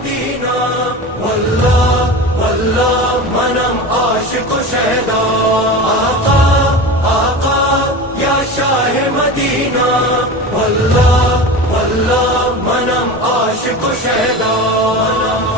مدینہ، واللہ واللہ منم عاشق و شہدا، آقا آقا یا شاہ مدینہ، واللہ واللہ منم عاشق و شہدا۔